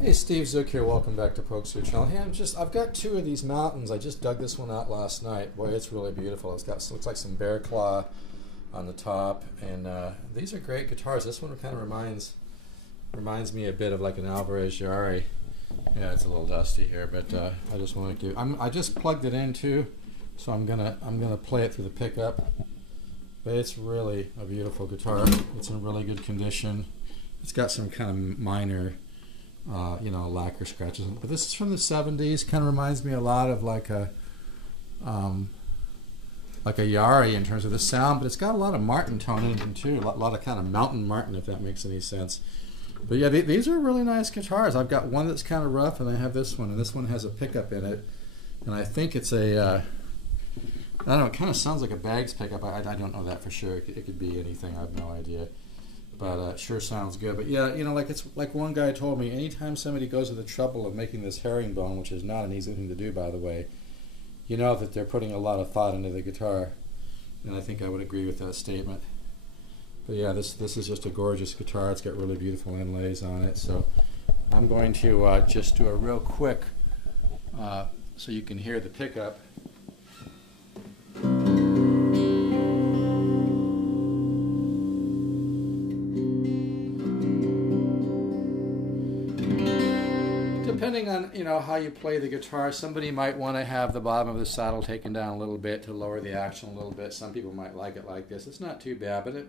Hey, Steve Zook here. Welcome back to Pokesur Channel. Hey, I've got two of these mountains. I just dug this one out last night. Boy, it's really beautiful. It's got looks like some bear claw on the top, and these are great guitars. This one kind of reminds me a bit of like an Alvarez Yari. Yeah, it's a little dusty here, but I just want to give. I just plugged it in too, so I'm gonna play it through the pickup. But it's really a beautiful guitar. It's in really good condition. It's got some kind of minor lacquer scratches. But this is from the 70s. Kind of reminds me a lot of like a Yari in terms of the sound, but it's got a lot of Martin tone in it too. A lot of kind of mountain Martin, if that makes any sense. But yeah, these are really nice guitars. I've got one that's kind of rough, and I have this one, and this one has a pickup in it, and I think it's a I don't know, it kind of sounds like a Baggs pickup. I don't know that for sure. It could be anything. I have no idea. But it sure sounds good. But yeah, it's like one guy told me, anytime somebody goes to the trouble of making this herringbone, which is not an easy thing to do, by the way, you know that they're putting a lot of thought into the guitar. And I think I would agree with that statement. But yeah, this is just a gorgeous guitar. It's got really beautiful inlays on it. So I'm going to just do a real quick, so you can hear the pickup. Depending on how you play the guitar, somebody might want to have the bottom of the saddle taken down a little bit to lower the action a little bit. Some people might like it like this. It's not too bad, but it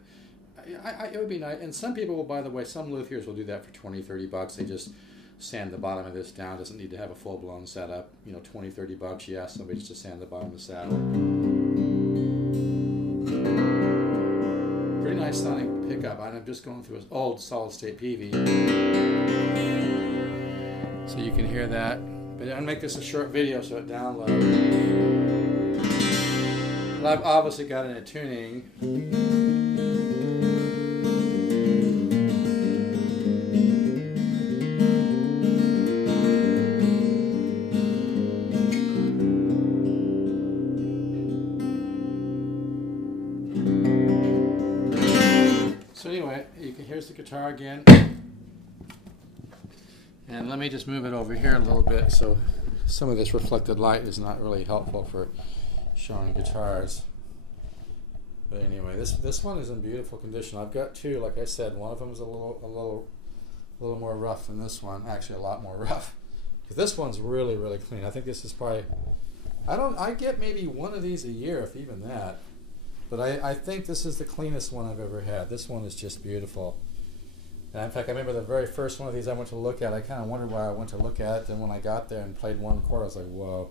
would be nice. And some people will, by the way, some luthiers will do that for $20-30. They just sand the bottom of this down. Doesn't need to have a full-blown setup. $20-30. You ask somebody just to sand the bottom of the saddle. Pretty nice sounding pickup. I'm just going through an old solid-state PV. So you can hear that. But I'm going to make this a short video so it downloads. And I've obviously got it in a tuning. So anyway, here's the guitar again. And let me just move it over here a little bit, so some of this reflected light is not really helpful for showing guitars. But anyway, this one is in beautiful condition. I've got two, like I said. One of them is a little more rough than this one. Actually, a lot more rough. But this one's really, really clean. I think this is probably, I get maybe one of these a year, if even that. But I think this is the cleanest one I've ever had. This one is just beautiful. And in fact, I remember the very first one of these I went to look at. I kind of wondered why I went to look at it. Then when I got there and played one chord, I was like, whoa.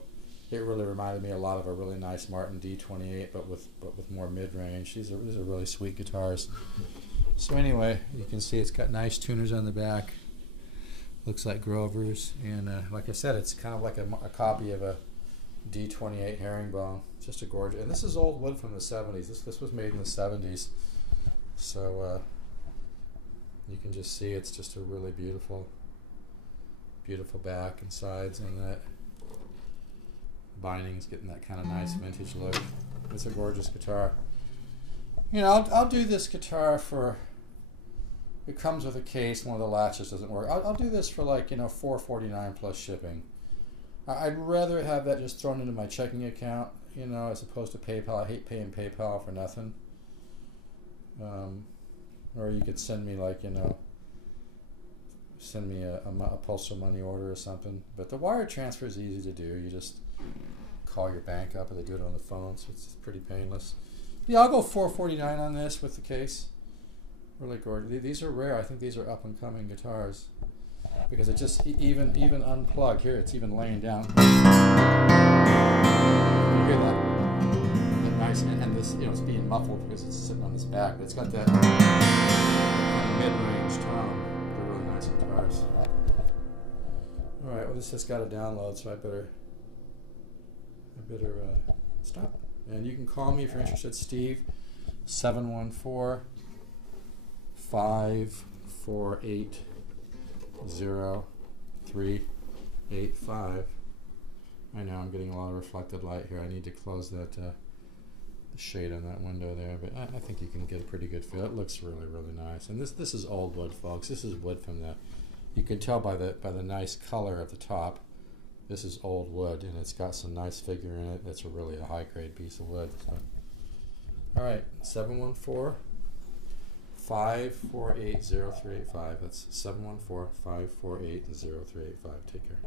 It really reminded me a lot of a really nice Martin D28, but with more mid-range. These are really sweet guitars. So anyway, you can see it's got nice tuners on the back. Looks like Grovers. And like I said, it's kind of like a copy of a D28 herringbone. Just a gorgeous. And this is old wood from the 70s. This was made in the 70s. So you can just see it's just a really beautiful back and sides, and that binding is getting that kind of nice vintage look. It's a gorgeous guitar. I'll do this guitar for, it comes with a case, one of the latches doesn't work. I'll do this for like, $4.49 plus shipping. I'd rather have that just thrown into my checking account, as opposed to PayPal. I hate paying PayPal for nothing. Or you could send me send me a postal money order or something. But the wire transfer is easy to do. You just call your bank up, or they do it on the phone, so it's pretty painless. Yeah, I'll go $4.49 on this with the case. Really gorgeous. These are rare. I think these are up and coming guitars because it just even unplugged. Here, it's even laying down. You hear that? Nice, and this, it's being muffled because it's sitting on this back, but it's got that kind of mid-range tone. They're really nice guitars. All right, well, this has got a download, so I better stop. And you can call me if you're interested, Steve, 714-548-0385. I know I'm getting a lot of reflected light here. I need to close that shade on that window there, but I think you can get a pretty good feel. It looks really, really nice. And this is old wood, folks. This is wood from the You can tell by the nice color of the top. This is old wood, and it's got some nice figure in it. It's really a high-grade piece of wood. So. All right, 714-548-0385. That's 714-548-0385. Take care.